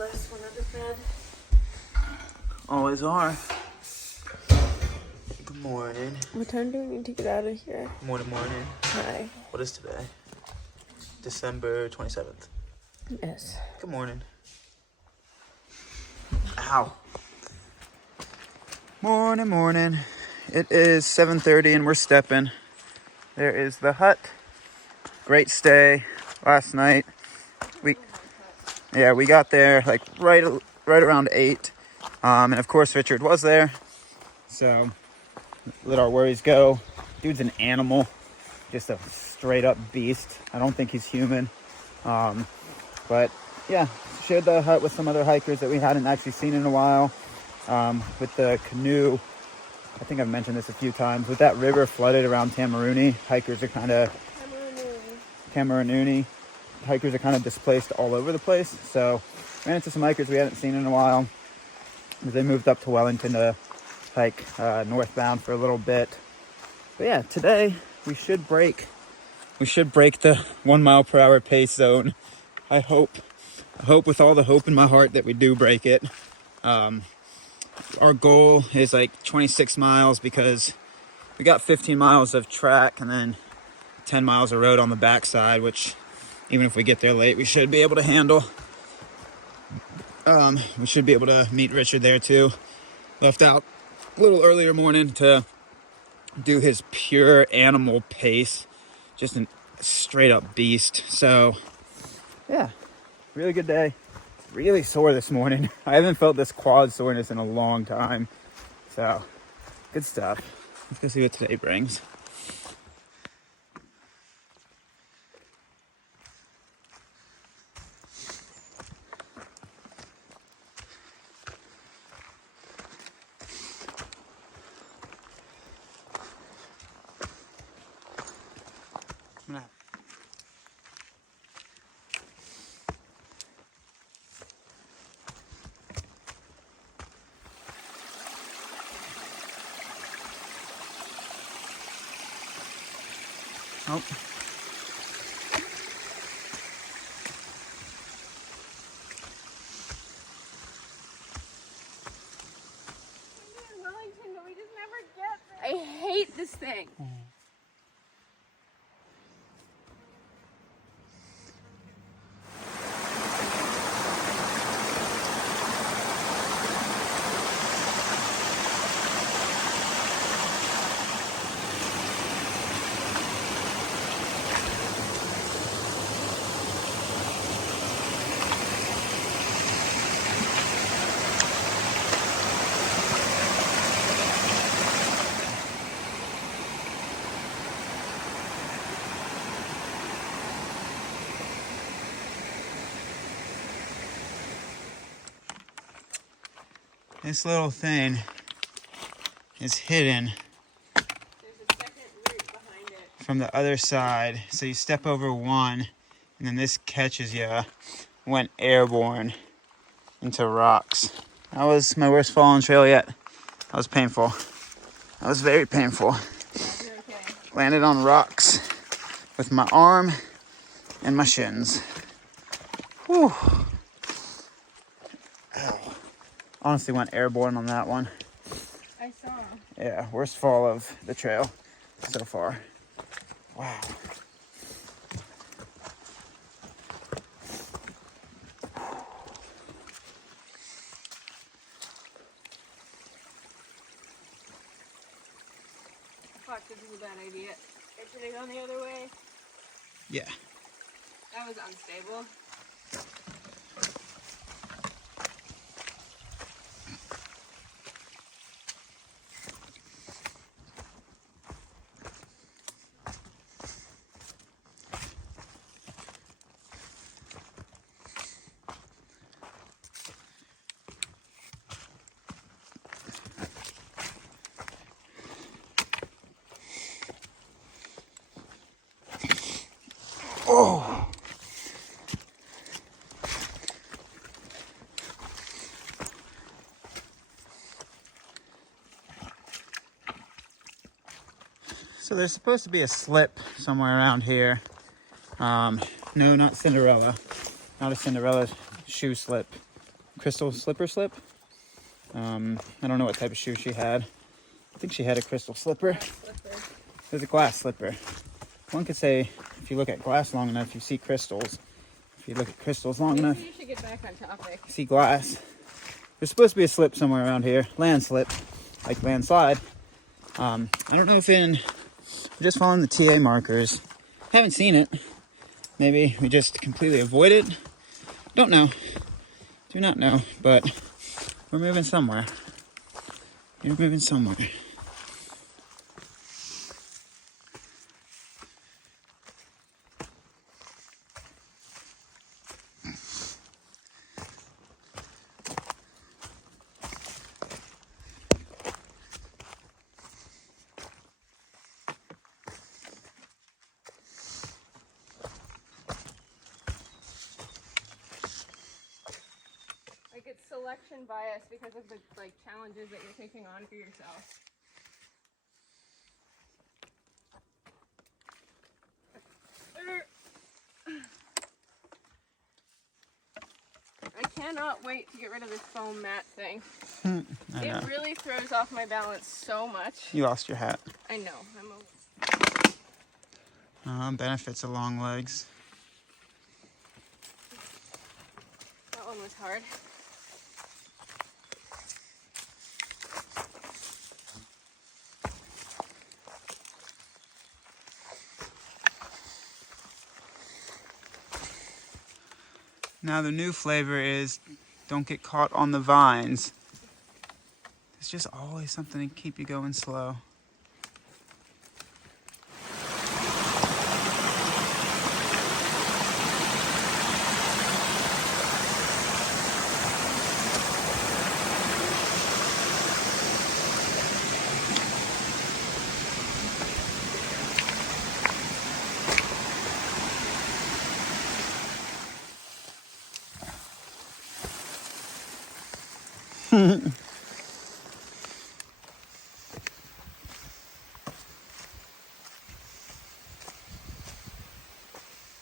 last one under bed. Always are. Good morning. What time do we need to get out of here? Morning. Hi. What is today? December 27th. Yes. Good morning. Ow. Morning. It is 7:30 and we're stepping. There is the hut. Great stay last night. We got there like right around 8. And of course Richard was there. So let our worries go. Dude's an animal. Just a straight up beast. I don't think he's human. But yeah, shared the hut with some other hikers that we hadn't actually seen in a while. With the canoe, I think I've mentioned this a few times, with that river flooded around Tamaruni, hikers are kind of displaced all over the place. So ran into some hikers we hadn't seen in a while. They moved up to Wellington to hike northbound for a little bit. But yeah, today we should break the 1 mile per hour pace zone. I hope with all the hope in my heart that we do break it. Our goal is like 26 miles because we got 15 miles of track and then 10 miles of road on the backside, which even if we get there late, we should be able to handle. We should be able to meet Richard there too. Left out a little earlier morning to do his pure animal pace. Just a straight up beast. So yeah, really good day. Really sore this morning. I haven't felt this quad soreness in a long time. So good stuff. Let's go see what today brings. Oh. Wellington, but we just never get there. I hate this thing. This little thing is hidden There's a second route behind it. from the other side. So you step over one and then this catches you. Went airborne into rocks. That was my worst fall on trail yet. That was painful. That was very painful. You're okay. Landed on rocks with my arm and my shins. Whew. Ow. Honestly went airborne on that one. I saw. Yeah, worst fall of the trail so far. Wow. Fuck, this is a bad idea. Should I go the other way? Yeah. That was unstable. Oh. So there's supposed to be a slip somewhere around here. No, not Cinderella. Not a Cinderella shoe slip. crystal slipper slip. I don't know what type of shoe she had. I think she had a crystal slipper. It was a glass slipper. One could say, if you look at glass long enough, you see crystals. If you look at crystals long enough, you should get back on topic. You see glass. There's supposed to be a slip somewhere around here, landslide, like landslide. I don't know if we're just following the TA markers. Haven't seen it. Maybe we just completely avoid it. Don't know. Do not know, but we're moving somewhere. You're moving somewhere. Like it's selection bias because of the like challenges that you're taking on for yourself. I cannot wait to get rid of this foam mat thing. It really throws off my balance so much. You lost your hat. I know. Benefits of long legs. That one was hard. Now the new flavor is don't get caught on the vines. It's just always something to keep you going slow.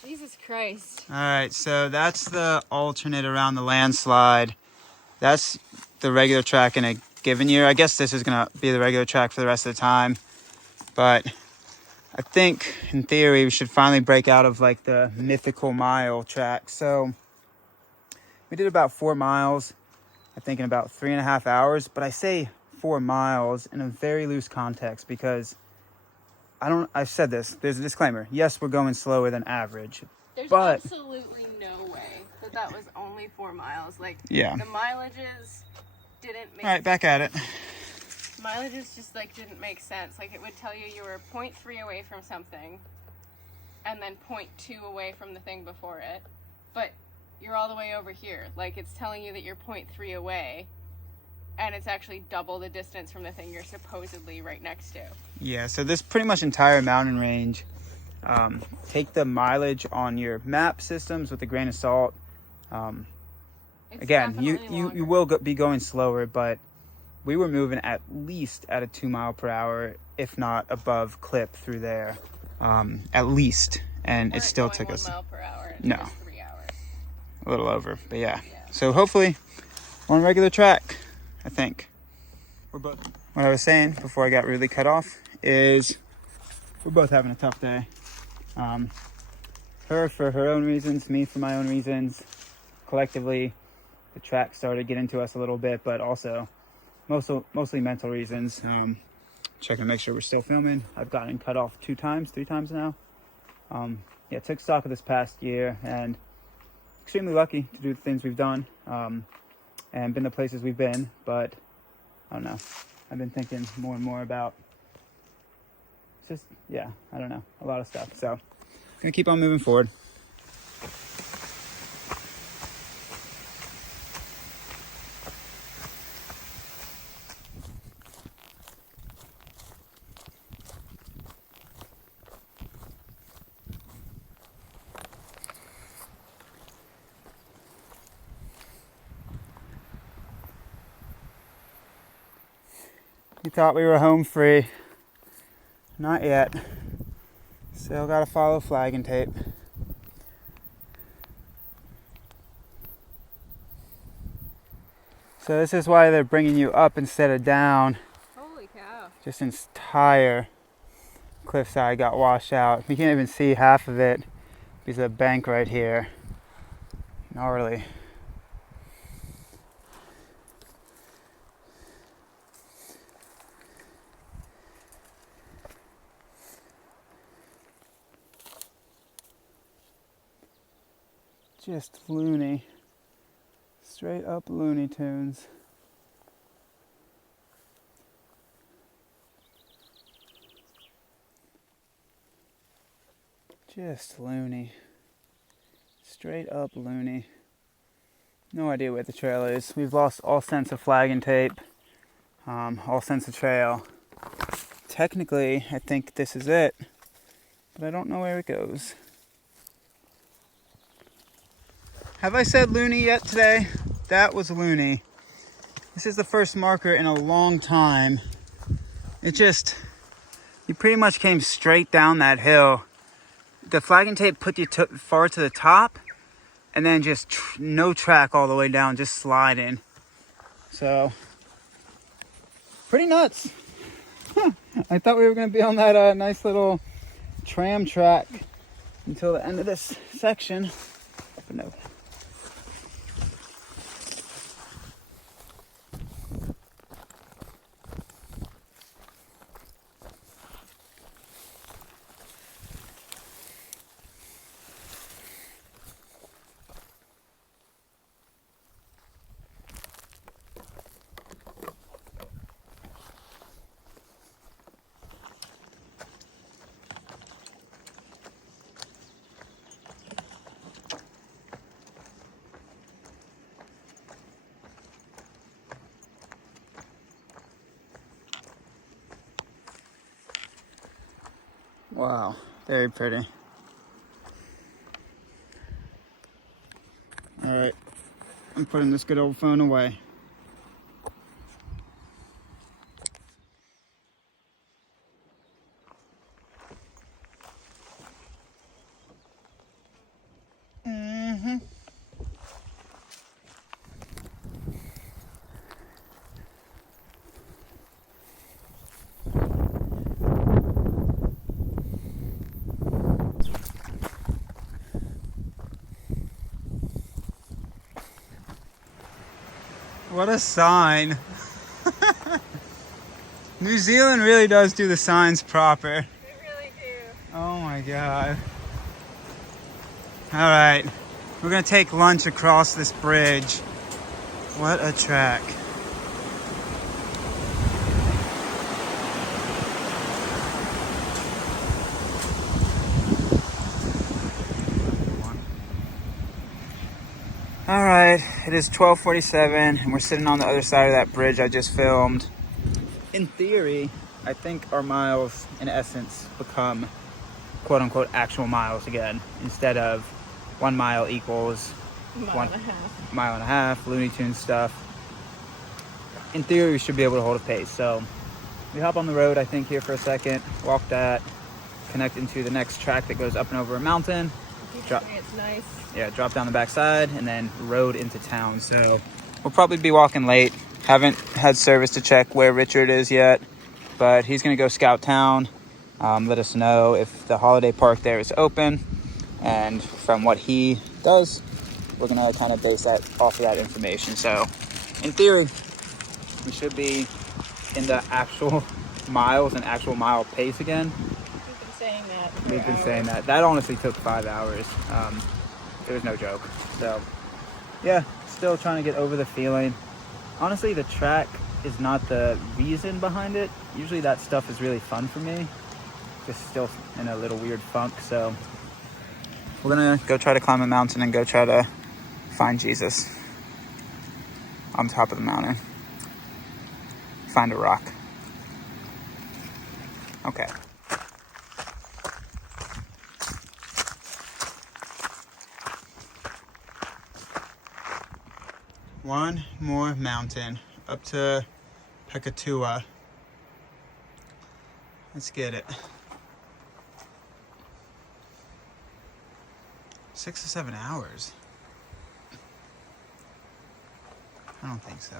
Jesus Christ. All right, so that's the alternate around the landslide. That's the regular track in a given year. I guess this is gonna be the regular track for the rest of the time. But I think in theory we should finally break out of like the mythical mile track. So we did about 4 miles, I think in about 3.5 hours. But I say 4 miles in a very loose context because I've said this, there's a disclaimer. Yes, we're going slower than average. There's but absolutely no way that was only 4 miles. Like, yeah. The mileages didn't make All right, back at it. Mileages just, like, didn't make sense. Like, it would tell you were 0.3 away from something and then 0.2 away from the thing before it. But you're all the way over here. Like, it's telling you that you're 0.3 away and it's actually double the distance from the thing you're supposedly right next to. Yeah, so this pretty much entire mountain range, take the mileage on your map systems with a grain of salt. Again, you will be going slower, but we were moving at least at a 2 mile per hour, if not above clip through there, at least. And it still took us 1 mile per hour. No, 3 hours. A little over, but yeah. So hopefully on regular track, I think. What I was saying before I got really cut off is we're both having a tough day. Her for her own reasons, me for my own reasons. Collectively, the track started getting to us a little bit, but also mostly mental reasons. Checking to make sure we're still filming. I've gotten cut off 3 times now. Yeah, took stock of this past year and extremely lucky to do the things we've done and been the places we've been, but I don't know. I've been thinking more and more about just, yeah, I don't know, a lot of stuff. So I'm gonna keep on moving forward. You thought we were home free. Not yet. Still gotta follow flag and tape. So this is why they're bringing you up instead of down. Holy cow. Just an entire cliffside got washed out. You can't even see half of it because of the bank right here. Gnarly. Just loony. Straight up Looney Tunes. Just loony. Straight up loony. No idea where the trail is. We've lost all sense of flag and tape. All sense of trail. Technically, I think this is it. But I don't know where it goes. Have I said loony yet today? That was loony. This is the first marker in a long time. It just, you pretty much came straight down that hill. The flag and tape put you far to the top, and then just no track all the way down, just sliding. So, pretty nuts. I thought we were going to be on that nice little tram track until the end of this section, but no. Wow, very pretty. All right, I'm putting this good old phone away. What a sign. New Zealand really does do the signs proper. They really do. Oh my God. All right, we're gonna take lunch across this bridge. What a track. All right, it is 12:47 and we're sitting on the other side of that bridge I just filmed. In theory, I think our miles in essence become quote unquote actual miles again, instead of 1 mile equals mile and a half, Looney Tunes stuff. In theory, we should be able to hold a pace. So we hop on the road, I think, here for a second, walk that, connect into the next track that goes up and over a mountain. It's nice. Yeah, drop down the backside and then road into town. So we'll probably be walking late. Haven't had service to check where Richard is yet, but he's gonna go scout town, let us know if the holiday park there is open, and from what he does, we're gonna kind of base that off of that information. So in theory, we should be in the actual miles and actual mile pace again. We've been saying that. We've been saying that. That honestly took 5 hours. It was no joke. So yeah, still trying to get over the feeling. Honestly, the track is not the reason behind it. Usually that stuff is really fun for me. Just still in a little weird funk. So we're gonna go try to climb a mountain and go try to find Jesus on top of the mountain. Find a rock. Okay. One more mountain up to Pekatua. Let's get it. 6 to 7 hours. I don't think so.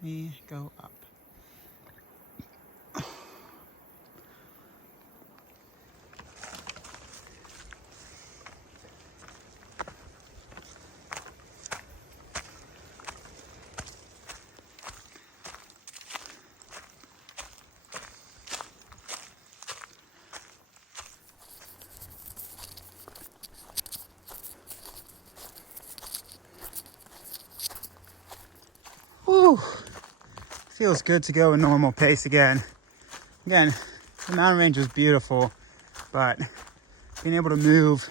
We go up. Whew. Feels good to go a normal pace again. Again, the mountain range was beautiful, but being able to move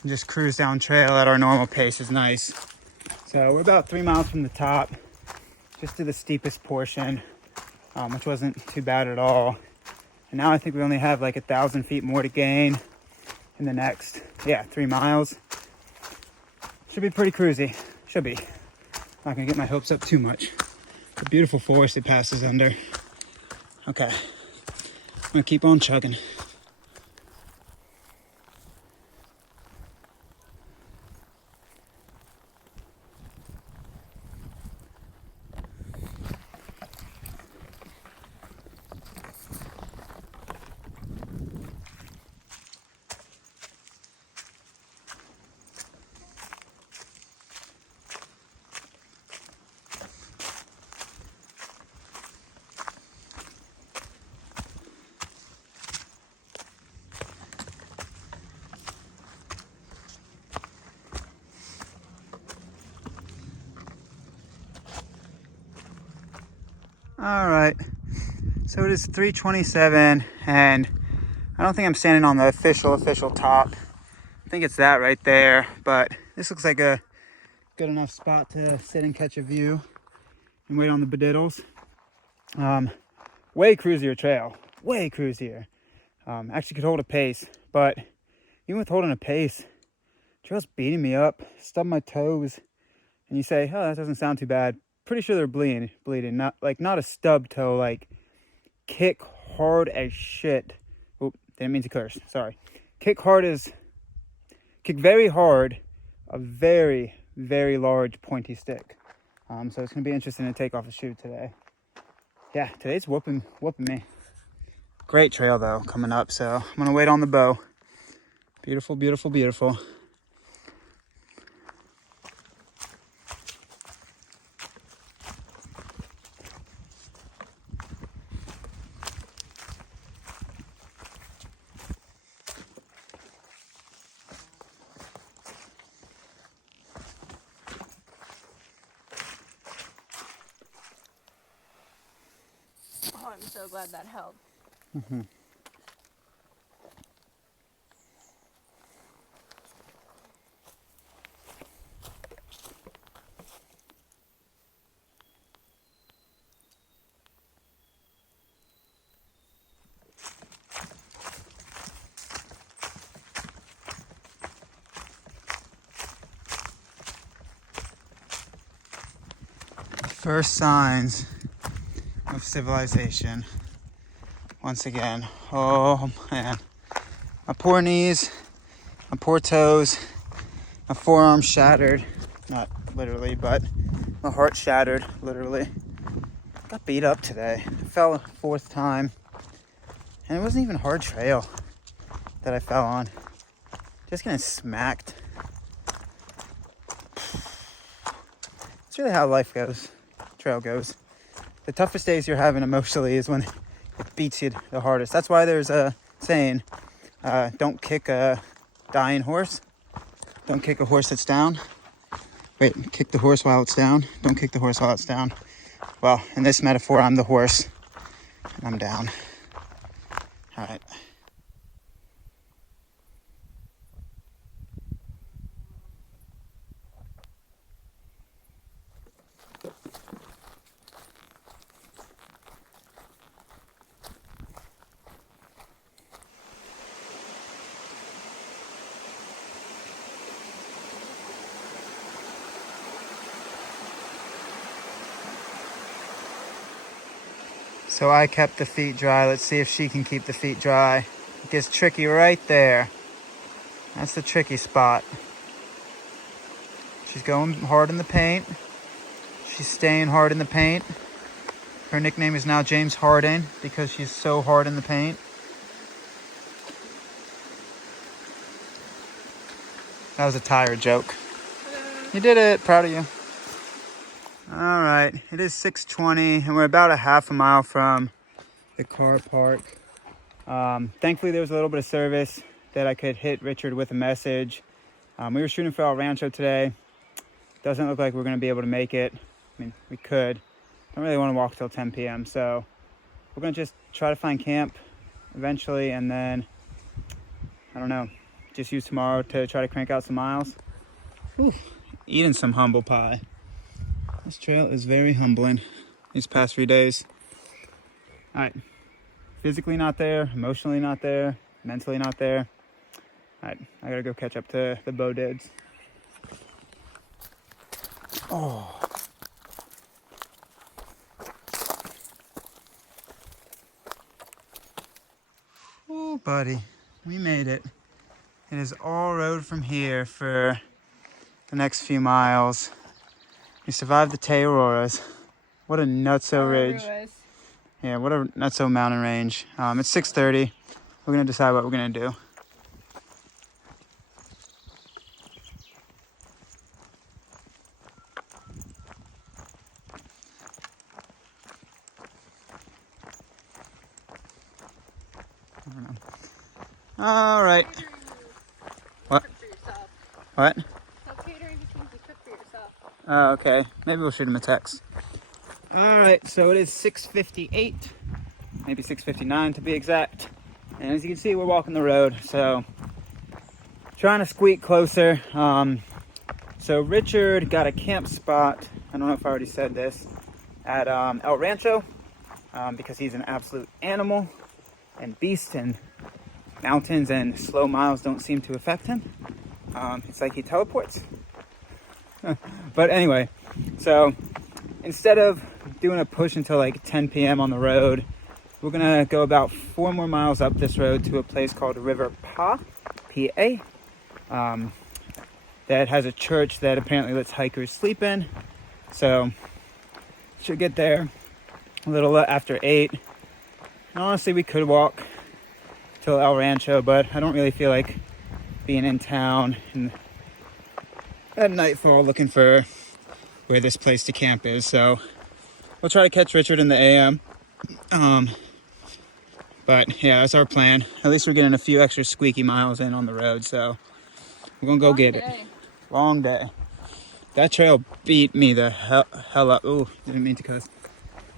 and just cruise down trail at our normal pace is nice. So we're about 3 miles from the top, just to the steepest portion, which wasn't too bad at all. And now I think we only have like 1,000 feet more to gain in the next, 3 miles. Should be pretty cruisy. Should be. Not gonna get my hopes up too much. It's a beautiful forest it passes under. Okay, I'm gonna keep on chugging. All right, so it is 3:27, and I don't think I'm standing on the official top. I think it's that right there, but this looks like a good enough spot to sit and catch a view and wait on the bediddles. Way cruisier trail, way cruisier. Actually could hold a pace, but even with holding a pace, trail's beating me up, stub my toes, and you say, oh, that doesn't sound too bad. Pretty sure they're bleeding, not a stub toe, like kick hard as shit. Oop, didn't mean to curse, sorry. Kick very hard, a very, very large pointy stick. So it's gonna be interesting to take off a shoe today. Yeah, today's whooping me. Great trail though, coming up, so I'm gonna wait on the bow. Beautiful, beautiful, beautiful. Oh, I'm so glad that helped. Mm-hmm. First signs of civilization. Once again, oh man. My poor knees, my poor toes, my forearm shattered. Not literally, but my heart shattered, literally. Got beat up today. I fell a 4th time. And it wasn't even a hard trail that I fell on. Just getting smacked. It's really how life goes, trail goes. The toughest days you're having emotionally is when it beats you the hardest. That's why there's a saying, don't kick a dying horse. Don't kick a horse that's down. Wait, kick the horse while it's down. Don't kick the horse while it's down. Well, in this metaphor, I'm the horse and I'm down. All right. So I kept the feet dry. Let's see if she can keep the feet dry. It gets tricky right there. That's the tricky spot. She's going hard in the paint. She's staying hard in the paint. Her nickname is now James Harden because she's so hard in the paint. That was a tire joke. You did it. Proud of you. All right. It is 6:20 and we're about a half a mile from the car park. Thankfully, there was a little bit of service that I could hit Richard with a message. We were shooting for El Rancho today. Doesn't look like we're going to be able to make it. I mean, we could. Don't really want to walk till 10 p.m. So we're going to just try to find camp eventually. And then, I don't know, just use tomorrow to try to crank out some miles. Whew, eating some humble pie. This trail is very humbling these past few days. All right. Physically not there, emotionally not there, mentally not there. All right, I gotta go catch up to the Bowdids. Oh. Oh, buddy, we made it. It is all road from here for the next few miles. We survived the Araroas. What a nutso ridge. Yeah, what a nutso mountain range. It's 6:30. We're gonna decide what we're gonna do. I don't know. All right. What? What? Catering just means you cook for yourself. Oh, okay. Maybe we'll shoot him a text. All right, so it is 6:58, maybe 6:59 to be exact. And as you can see, we're walking the road, so trying to squeak closer. So Richard got a camp spot, I don't know if I already said this, at El Rancho, because he's an absolute animal and beast, and mountains and slow miles don't seem to affect him. It's like he teleports. But anyway, so instead of doing a push until like 10 p.m. on the road, we're gonna go about 4 more miles up this road to a place called River P.A. That has a church that apparently lets hikers sleep in. So should get there a little after 8. And honestly, we could walk till El Rancho, but I don't really feel like being in town and at nightfall looking for where this place to camp is. So we'll try to catch Richard in the AM. But yeah, that's our plan. At least we're getting a few extra squeaky miles in on the road, so we're gonna go get it. Long day. That trail beat me the hell up. Ooh, didn't mean to cuss.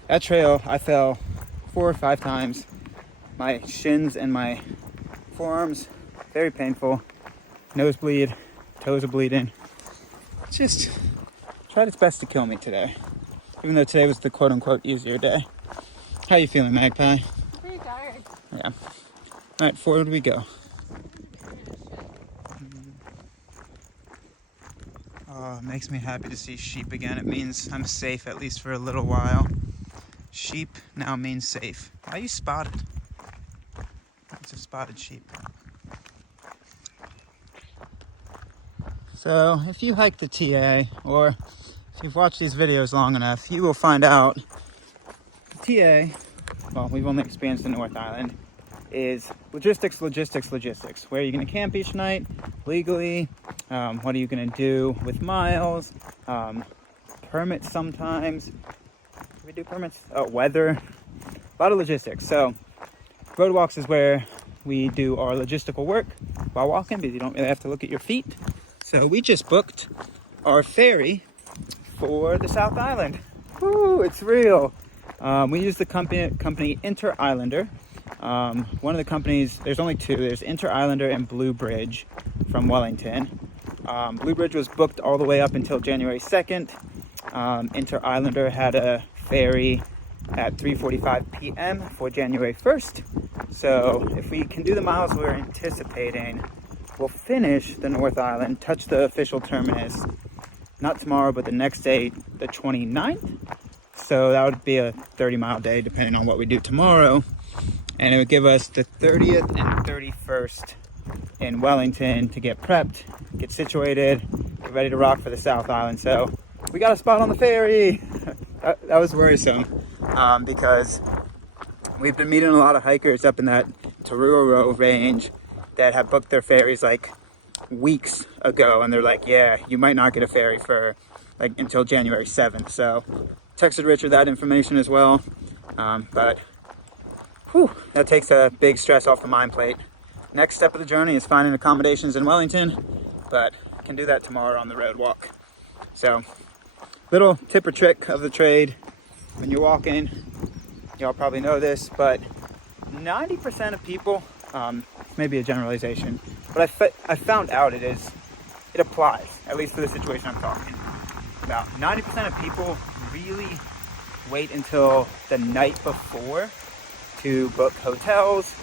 That trail, I fell 4 or 5 times. My shins and my forearms, very painful. Nosebleed, toes are bleeding. Just tried its best to kill me today. Even though today was the quote-unquote easier day. How you feeling, Magpie? Pretty tired. Yeah. All right, forward we go. Oh, it makes me happy to see sheep again. It means I'm safe, at least for a little while. Sheep now means safe. Why are you spotted? It's a spotted sheep. So, if you hike the TA, or if you've watched these videos long enough, you will find out the TA, well, we've only experienced the North Island, is logistics. Where are you going to camp each night legally? What are you going to do with miles? Permits sometimes. Do we do permits? Weather. A lot of logistics. So road walks is where we do our logistical work while walking, because you don't really have to look at your feet. So we just booked our ferry for the South Island. Woo, it's real. We use the company Inter Islander. One of the companies, there's only 2. There's Inter Islander and Blue Bridge from Wellington. Blue Bridge was booked all the way up until January 2nd. Inter Islander had a ferry at 3:45 p.m. for January 1st. So if we can do the miles we're anticipating, we'll finish the North Island, touch the official terminus, not tomorrow, but the next day, the 29th. So that would be a 30-mile day depending on what we do tomorrow. And it would give us the 30th and 31st in Wellington to get prepped, get situated, get ready to rock for the South Island. So we got a spot on the ferry. That was worrisome because we've been meeting a lot of hikers up in that Araroa range that have booked their ferries like weeks ago, and they're like, yeah, you might not get a ferry for like until January 7th. So texted Richard that information as well, but whew, that takes a big stress off the mind plate. Next step of the journey is finding accommodations in Wellington, but can do that tomorrow on the road walk. So little tip or trick of the trade when you're walking, y'all probably know this, but 90% of people, maybe a generalization, but I found out it applies, at least for the situation I'm talking about. 90% of people really wait until the night before to book hotels,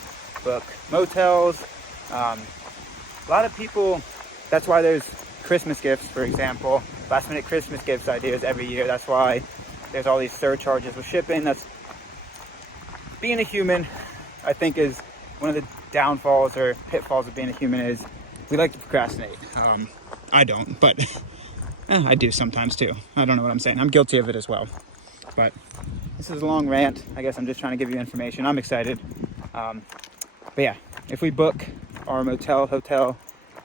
book motels. A lot of people, that's why there's Christmas gifts, for example, last minute Christmas gifts ideas every year. That's why there's all these surcharges with shipping. That's being a human, I think, is one of the downfalls or pitfalls of being a human is we like to procrastinate. I don't, but I do sometimes too. I don't know what I'm saying. I'm guilty of it as well. But this is a long rant. I guess I'm just trying to give you information. I'm excited. But yeah, if we book our hotel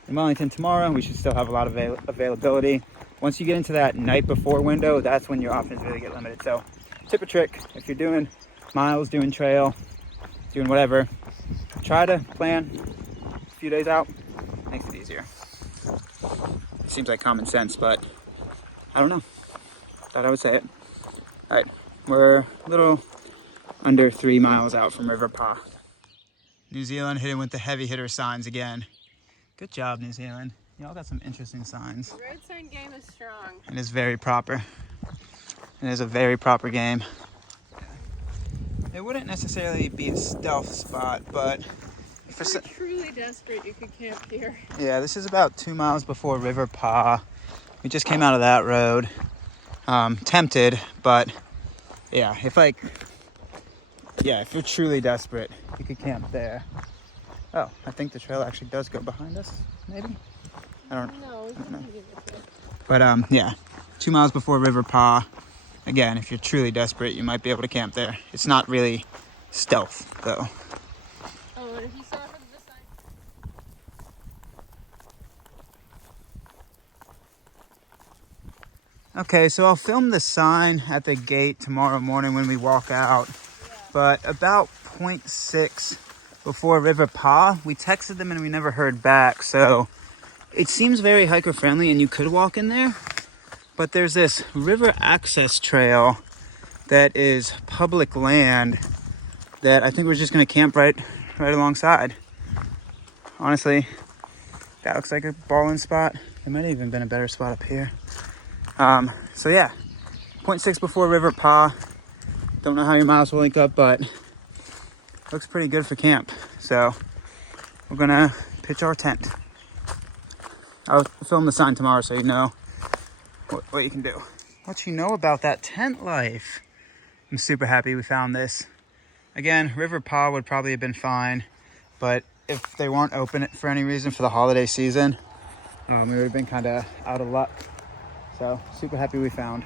in Wellington tomorrow, we should still have a lot of availability. Once you get into that night before window, that's when your options really get limited. So tip or trick, if you're doing miles, doing trail, doing whatever, try to plan a few days out. Makes it easier. It seems like common sense, but I don't know. Thought I would say it. All right, we're a little under 3 miles out from River Pa. New Zealand hitting with the heavy hitter signs again. Good job, New Zealand. Y'all got some interesting signs. The road sign game is strong. It is very proper. It is a very proper game. It wouldn't necessarily be a stealth spot, but if you're truly desperate, you could camp here. Yeah, this is about 2 miles before River Pa. We just came out of that road. Tempted, but yeah, if you're truly desperate, you could camp there. Oh, I think the trail actually does go behind us, maybe? I don't know. But yeah, 2 miles before River Pa. Again, if you're truly desperate, you might be able to camp there. It's not really stealth, though. Oh, what if you saw from this side? Okay, so I'll film the sign at the gate tomorrow morning when we walk out. Yeah. But about 0.6 before River Pa, we texted them and we never heard back. So it seems very hiker friendly and you could walk in there. But there's this river access trail that is public land that I think we're just gonna camp right alongside. Honestly, that looks like a balling spot. There might have even been a better spot up here. So yeah, 0.6 before River Pa. Don't know how your miles will link up, but looks pretty good for camp. So we're gonna pitch our tent. I'll film the sign tomorrow so you know what you can do. What you know about that tent life. I'm super happy we found this. Again, River Pa would probably have been fine, but if they weren't open for any reason for the holiday season, we would have been kind of out of luck. So super happy we found.